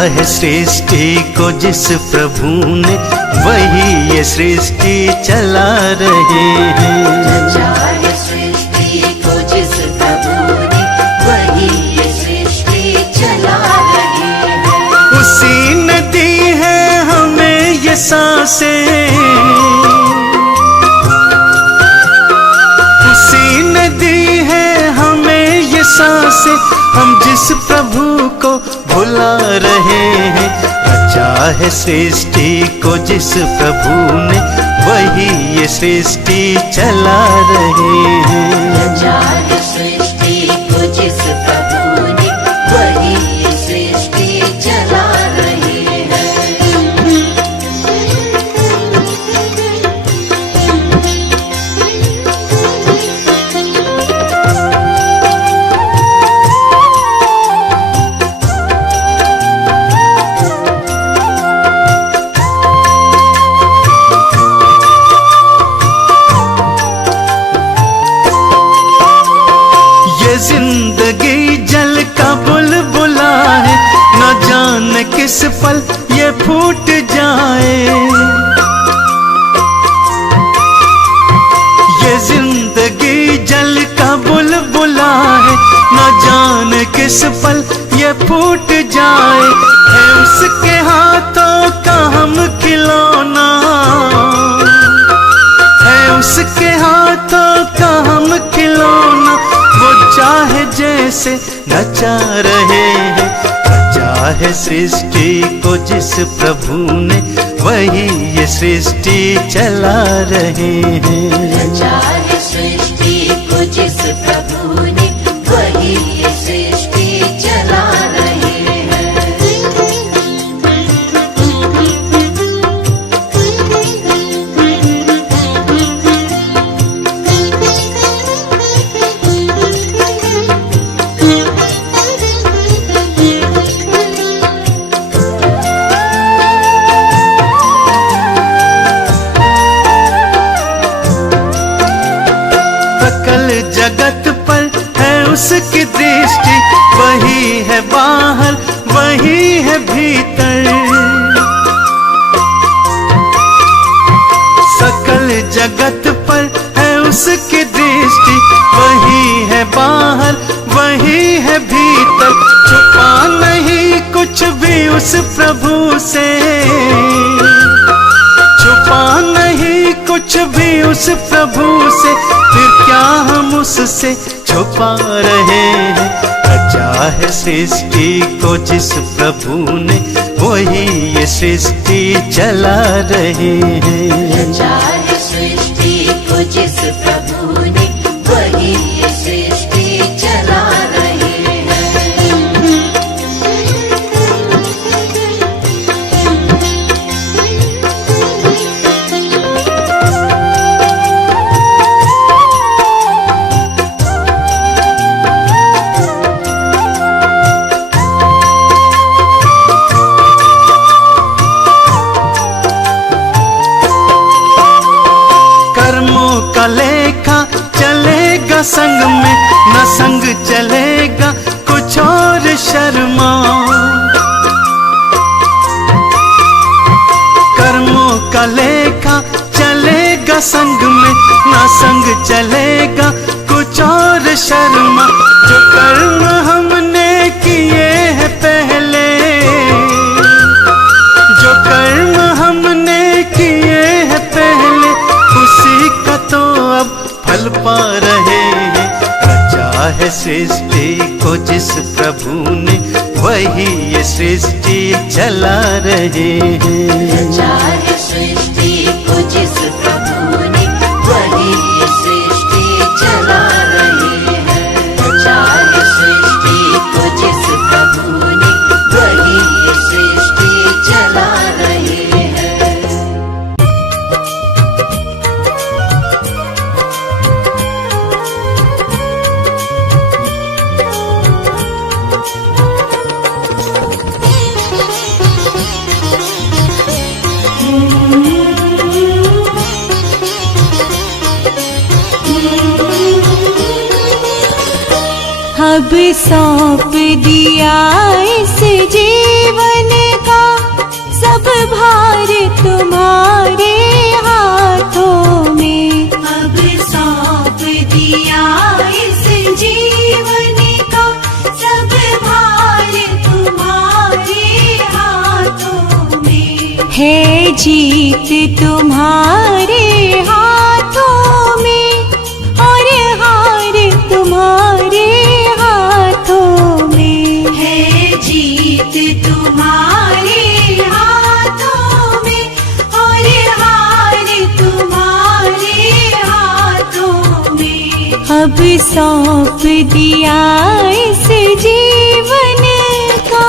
है सृष्टि को जिस प्रभु ने, वही ये सृष्टि चला रहे हैं। रचा है सृष्टि को जिस प्रभु ने, वही ये सृष्टि चला रहे हैं। उसी ने दी है हमें ये सांसें, उसी ने दी है हमें ये सांसें, हम जिस प्रभु को भुला रहे हैं। रचा है सृष्टि को जिस प्रभु ने, वही ये सृष्टि चला रहे हैं। रचा है सृष्टि को जिस प्रभु ने, वही ये सृष्टि चला रहे हैं। जिंदगी जल का बुलबुला है, न जाने किस पल ये फूट जाए। ये जिंदगी जल का बुलबुला है, न जाने किस पल ये फूट जाए। है उसके हाथों का हम खिलौना, है उसके हाथों का हम खिलौना, वो चाहे जैसे नचा रहे हैं। रचा है सृष्टि को जिस प्रभु ने, वही ये सृष्टि चला रहे हैं। रचा है सृष्टि को जिस प्रभु ने, वही ये सृष्टि चला रहे हैं। जगत पर है उसकी दृष्टि, वही है बाहर वही है भीतर। सकल जगत पर है उसकी दृष्टि, वही है बाहर वही है भीतर। छुपा नहीं कुछ भी उस प्रभु से, छुपा नहीं कुछ भी उस प्रभु से, फिर क्या हम उससे छुपा रहे हैं। रचा है सृष्टि को जिस प्रभु ने, वही ये सृष्टि चला रहे हैं। रचा है सृष्टि को जिस प्रभु ने, वही ये सृष्टि चला रहे हैं। का लेखा चलेगा संग में, न संग चलेगा कुछ और शर्मा। कर्मों का लेखा चलेगा संग में, न संग चलेगा कुछ और शर्मा। जो कर्म हमने किए हैं पहले, जो कर्म हमने किए हैं पहले, उसी का तो अब फल पा रहे हैं। रचा है सृष्टि को जिस प्रभु ने, वही ये सृष्टि चला रहे हैं। रचा है सृष्टि को जिस प्रभु ने, वही ये सृष्टि चला रहे हैं। रचा है सृष्टि को जिस प्रभु ने, वही ये सृष्टि चला रहे हैं। अब सौंप दिया इस जीवन है जीत तुम्हारे हाथों में और हार तुम्हारे हाथों में। है जीत तुम्हारे हाथों में और हार तुम्हारे हाथों में। अब सौंप दिया इस जीवन का,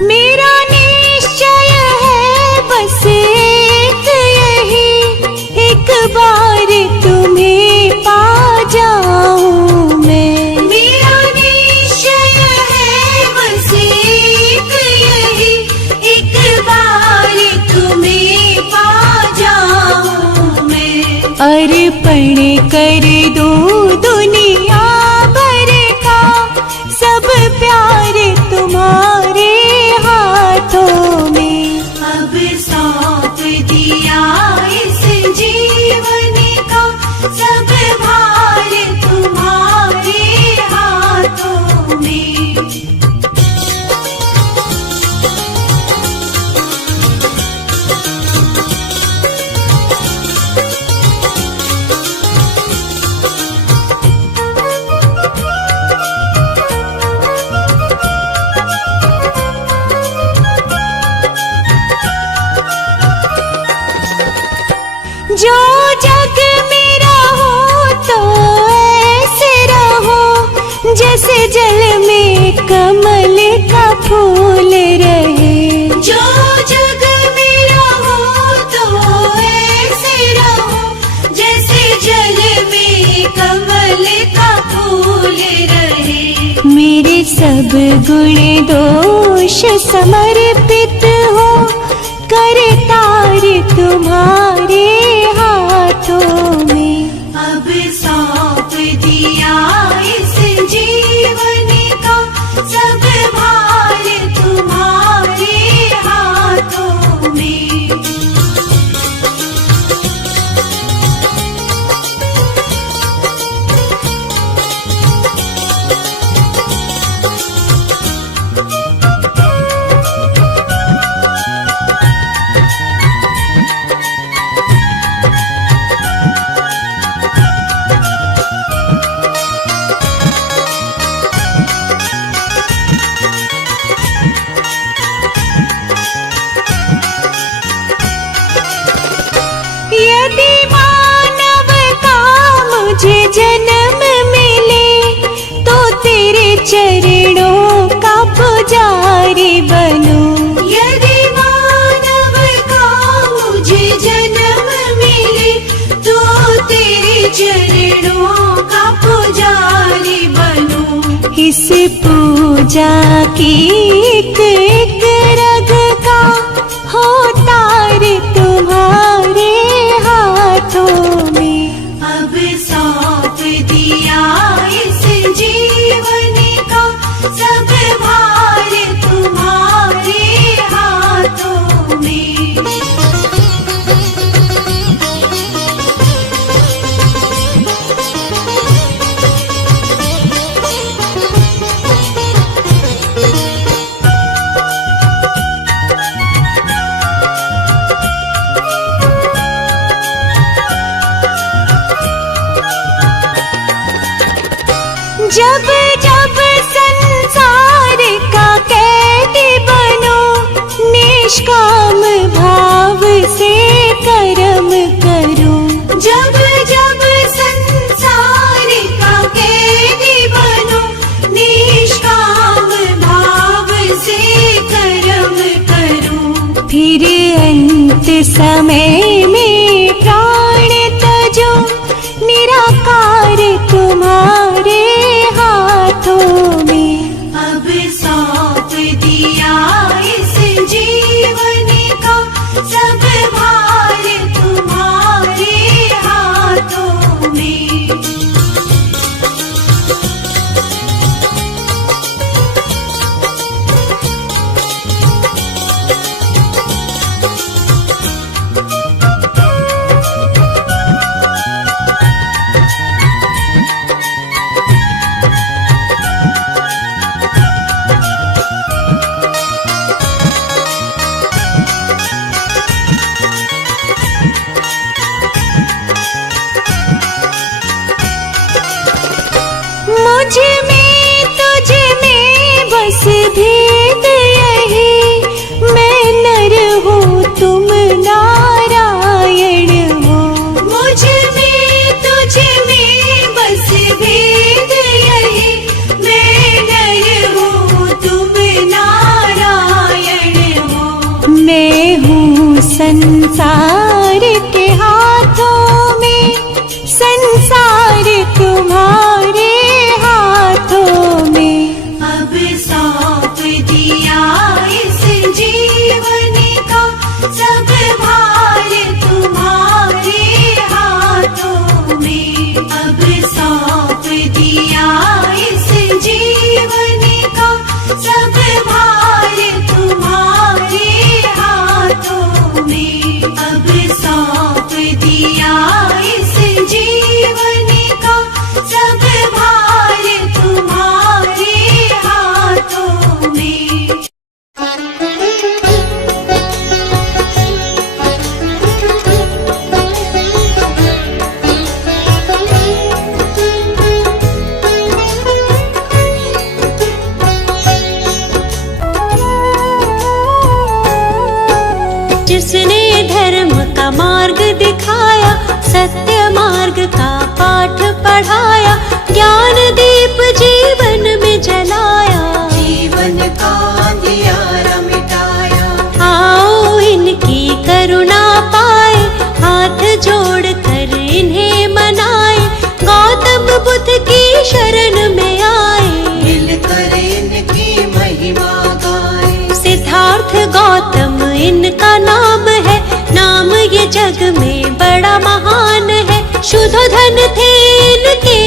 मेरा निश्चय है बस एक यही, एक बार तुम्हें पा जाऊं मैं। मेरा निश्चय है बस एक यही, एक बार तुम्हें पा जाऊं मैं। अर्पण कर दूं दुनिया भर का, सब प्यार तुम्हारे हाथों में। अब सौंप दिया इस जीवन का, सब भार तुम्हारे हाथों में। जो जग मेरा हो तो ऐसे रहो, जैसे जल में कमल का फूल रहे। जो जग मेरा हो तो ऐसे रहो, जैसे जल में कमल का फूल रहे। मेरे सब गुण दोष समर्पित हो, करतार तुम्हारे हाथों में। अब सौंप दिया इस जीवन का, सब भार तुम्हारे हाथों में। यदि मानव का मुझे जन्म मिले, तो तेरे चरणों का पुजारी बनूं। यदि मानव का मुझे जन्म मिले, तो तेरे चरणों का पुजारी बनूं। इस पूजा की एक एक रग का हो तार तुम्हारे हाथों में। अब सौंप दिया इस जीवन का, सब भार तुम्हारे हाथों में। जब जब संसार का कैदी बनो, निष्काम भाव से कर्म करो। जब जब संसार का कैदी बनो, निष्काम भाव से कर्म करो। फिर अंत समय में प्राण तजो, निराकार तुम्हारे हाथों में। अब सौंप दिया इस जीवन का, सब भार तुम्हारे हाथों में। संसार के हाथों में, संसार तुम्हारे हाथों में। अब सौंप दिया इस जीवन का सब भार तुम्हारे हाथों में। अब सौंप दिया इस जीवन का सब भार तुम्हारे हाथों में। अब सौंप दिया इस जीवन का सब भार तुम्हारे हाथों में। जिसने धर्म का मार्ग दिखाया, सत्य मार्ग का पाठ पढ़ाया, ज्ञान दीप जीवन में जलाया, जीवन का अंधियारा मिटाया। आओ इनकी करुणा पाए, हाथ जोड़ कर इन्हें मनाए, गौतम बुद्ध की शरण में आए, मिलकर इनकी महिमा गाए। सिद्धार्थ गौतम इनका नाम है, नाम ये जग में बड़ा महान है। शुद्धोधन थे इनके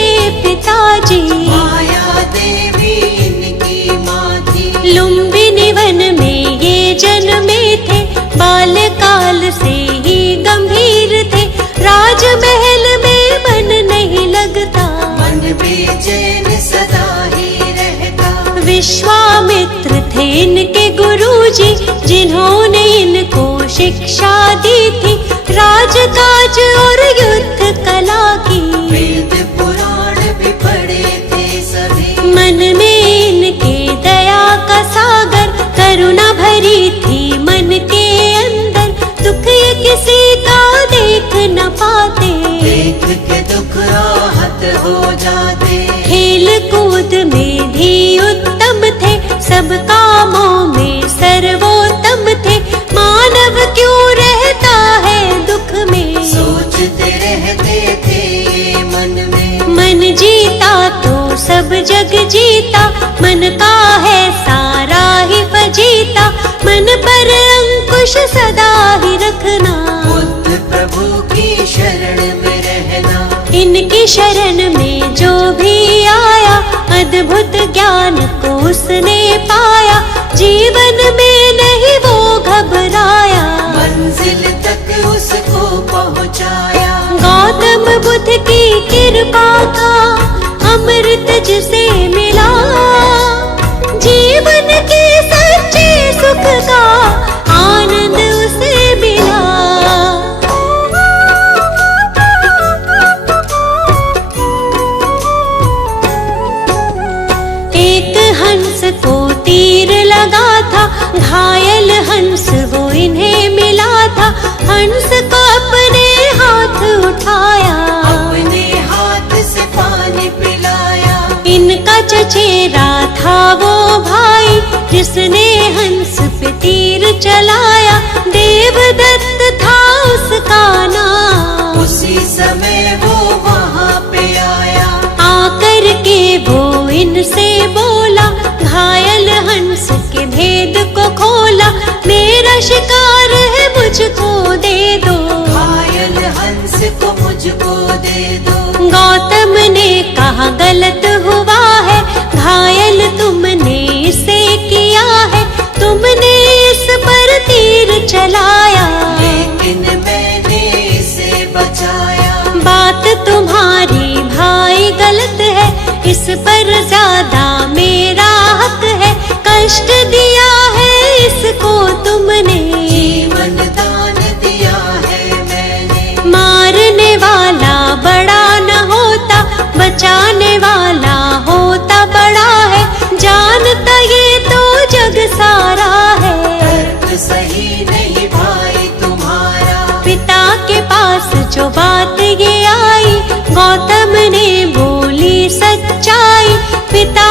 पिताजी, माया देवी इनकी माँ थी। लुम्बिनी वन में ये जन्मे थे, बाल्यकाल से ही गंभीर थे। राजमहल में मन नहीं लगता, मन बेचैन सदा ही रहता। विश्वामित्र थे इनके गुरुजी, जिन्होंने इनको शिक्षा दी थी, राजकाज और युद्ध कला की। वेद पुराण भी पढ़े थे सभी, मन में इनके दया का सागर, करुणा भरी थी मन के अंदर। दुख ये किसी का देख न पाते, देख के दुख राहत हो जाते। खेल कूद में भी उत्तम थे, सब कामों में सर्वोत्तम थे। मानव क्यों रहता है दुख में, सोचते रहते थे ये मन में। मन जीता तो सब जग जीता, मन का है सारा ही फजीता। मन पर अंकुश सदा ही रखना, बुद्ध प्रभु की शरण में रहना। इनकी शरण में जो भी आया, अद्भुत ज्ञान को उसने पाया। जीवन में नहीं वो घबराया, मंजिल तक उसको पहुँचाया। गौतम बुद्ध की कृपा का अमृत जिसे मिला, जीवन के सच्चे सुख का आनंद उसे मिला। एक हंस को तीर लगा था, घायल हंस वो इन्हें मिला था। हंस को अपने हाथ उठाया, अपने हाथ से पानी पिलाया। इनका चचेरा था वो भाई, जिसने हंस पे तीर चलाया। देवदत्त था उसका नाम, उसी समय वो वहाँ पे आया। आकर के वो इनसे बोला, घायल हंस के भेद को खोला। मेरा शिकार है मुझको दे दो, घायल हंस को मुझको दे दो। गौतम ने कहा गलत हुआ है, घायल तुमने इसे किया है। तुमने इस पर तीर चलाया, लेकिन मैंने इसे बचाया। बात तुम्हारी भाई गलत है, इस पर ज्यादा मेरा हक है। कष्ट दिया है इसको तुमने, जीवन दान दिया है मैंने। मारने वाला बड़ा न होता, बचाने वाला होता बड़ा है। जानता ये तो जग सारा है, तर्क सही नहीं भाई तुम्हारा। पिता के पास जो बात ये आई, गौतम ने बोली सच्चाई। पिता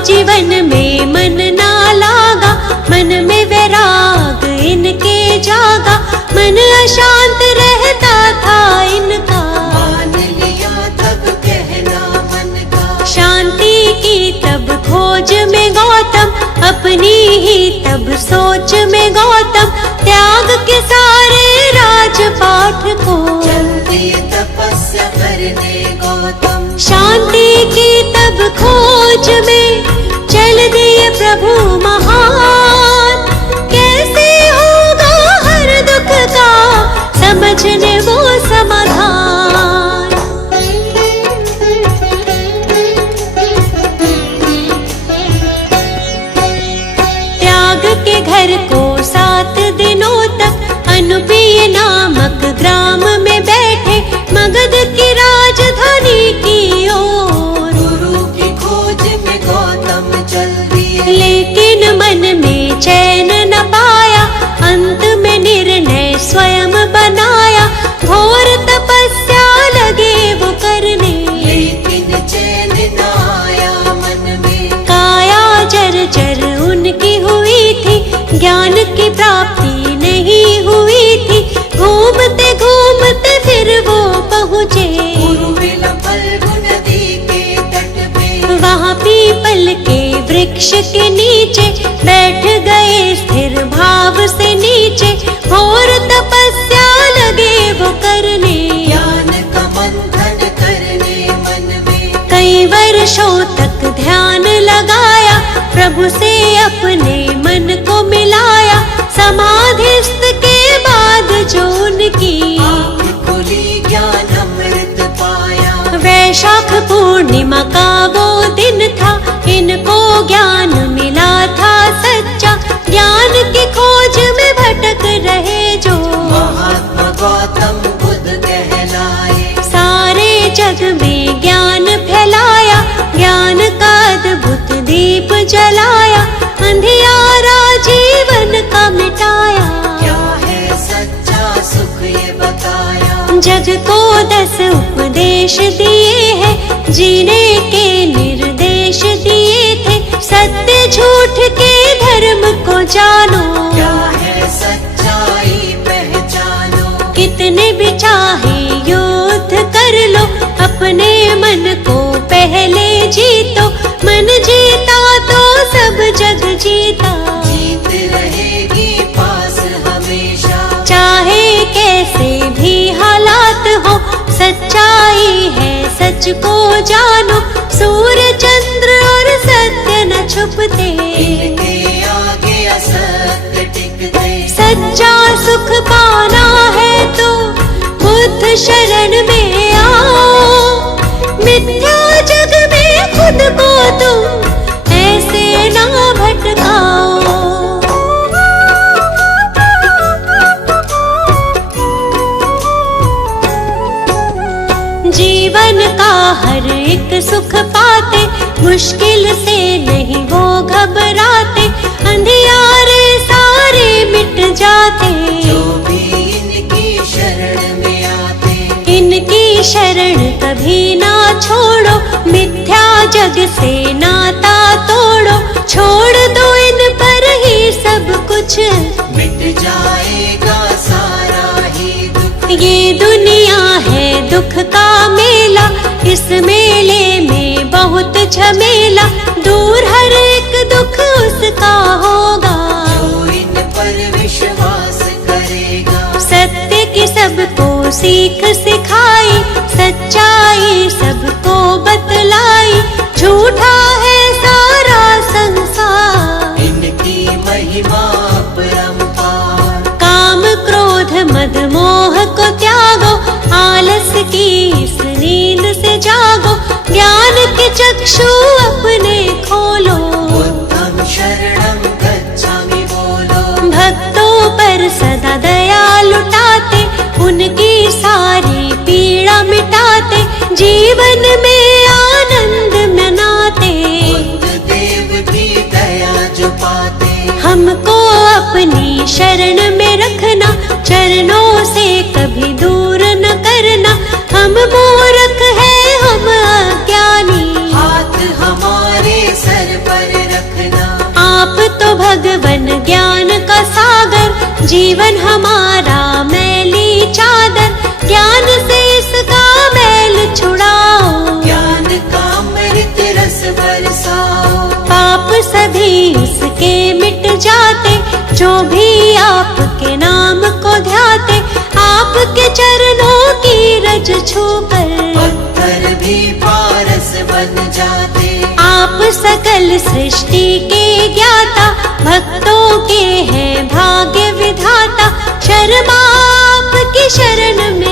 जीवन में मन ना लागा, मन में वैराग इनके जागा, मन अशांत रहता था इनका। मान लिया तब कहना मन का, शांति की तब खोज में गौतम, अपनी ही तब सोच में गौतम, त्याग के सारे राजपाठ को। चल दिए तपस्या करने गौतम, शांति की तब खोज में चल दिए प्रभु महान। कैसे होगा हर दुख का समझने वो समाधान। त्याग के घर को 7 दिनों तक अनुपीय नामक ग्राम में बैठे, मगध की राजधानी की ओर। गुरु की खोज में गौतम चल दिए, लेकिन मन में चैन न पाया, अंत में निर्णय स्वयं बनाया, घोर तपस्या लगे वो करने। लेकिन चैन न आया मन में, काया जर्जर उनकी हुई थी, ज्ञान की प्राप्ति नहीं हुई थी। घूमते घूमते फिर वो पहुँचे उर्मिला फल्गु नदी के तट पे। वहाँ पीपल के वृक्ष के नीचे बैठ गए स्थिर भाव से नीचे, घोर तपस्या लगे वो करने। ज्ञान का मंथन करने मन में, कई वर्षों तक ध्यान लगाया, प्रभु से अपने मन को मिलाया। समाधिस्थ के बाद जो उनकी आँख खुली ज्ञान अमृत पाया। वैशाख पूर्णिमा का वो दिन था, इनको ज्ञान मिला था सच्चा। ज्ञान की खोज में भटक रहे जो महात्मा गौतम बुद्ध कहलाए। सारे जग में ज्ञान फैलाया, ज्ञान का अद्भुत दीप जलाया, अंधियारा जीवन का मिटाया। क्या है सच्चा सुख ये बताया, जग को 10 उपदेश दिए हैं, जीने के निर्देश दिए थे। सत्य झूठ के धर्म को जानो, क्या है सच्चाई पहचानो। कितने भी चाहे युद्ध कर लो, अपने मन को पहले जीतो। मन जीता तो सब जग जीता, जीत रहेगी पास हमेशा। चाहे कैसे भी हालात हो, सच्चाई है सच को जानो। सूर्य चंद्र और सत्य न छुपते, इनके आगे असत्य टिकते। सच्चा सुख पाना है तो बुद्ध शरण में आओ। मिथ्या जग में खुद को तुम ऐसे ना भटकाओ। जीवन का हर एक सुख पाते, मुश्किल से नहीं वो घबराते। अंधियारे सारे मिट जाते, जो भी इनकी शरण में आते। इनकी शरण कभी ना छोड़ो, मिथ्या जग से नाता तोड़ो। छोड़ दो इन पर ही सब कुछ, मिट जाएगा सारा ही दुख। ये दुनिया है दुख का मेला, इस मेले में बहुत झमेला। दूर हर एक दुख उसका होगा, जो इन पर विश्वास करेगा। सत्य की सबको सीख सिखाई, सच्चाई सबको बतलाई। झूठा है सारा संसार, इनकी महिमा अपरंपार। काम क्रोध मद मोह को त्यागो, आलस की इस नींद से जागो। ज्ञान के चक्षु अपने खोलो, बुद्धं शरणं गच्छामि बोलो। भक्तों पर सदा दया लुटाते, उनकी सारी पीड़ा मिटाते। जीवन में आनंद मनाते, बुद्ध देव भी दया जो पाते। हमको अपनी शरण में रखना, चरणों से कभी दूर न करना। हम मूर्ख हैं हम अज्ञानी, हाथ हमारे सर पर जीवन हमारा मैली चादर, ज्ञान से इसका मैल छुड़ाओ। ज्ञान का अमृत रस बरसाओ। पाप सभी इसके मिट जाते, जो भी आपके नाम को ध्याते। आपके चरणों की रज छूकर पत्थर भी पारस बन जाते। आप सकल सृष्टि के ज्ञाता, भक्तों के हैं भाग्य विधाता। शर्मा आपकी शरण में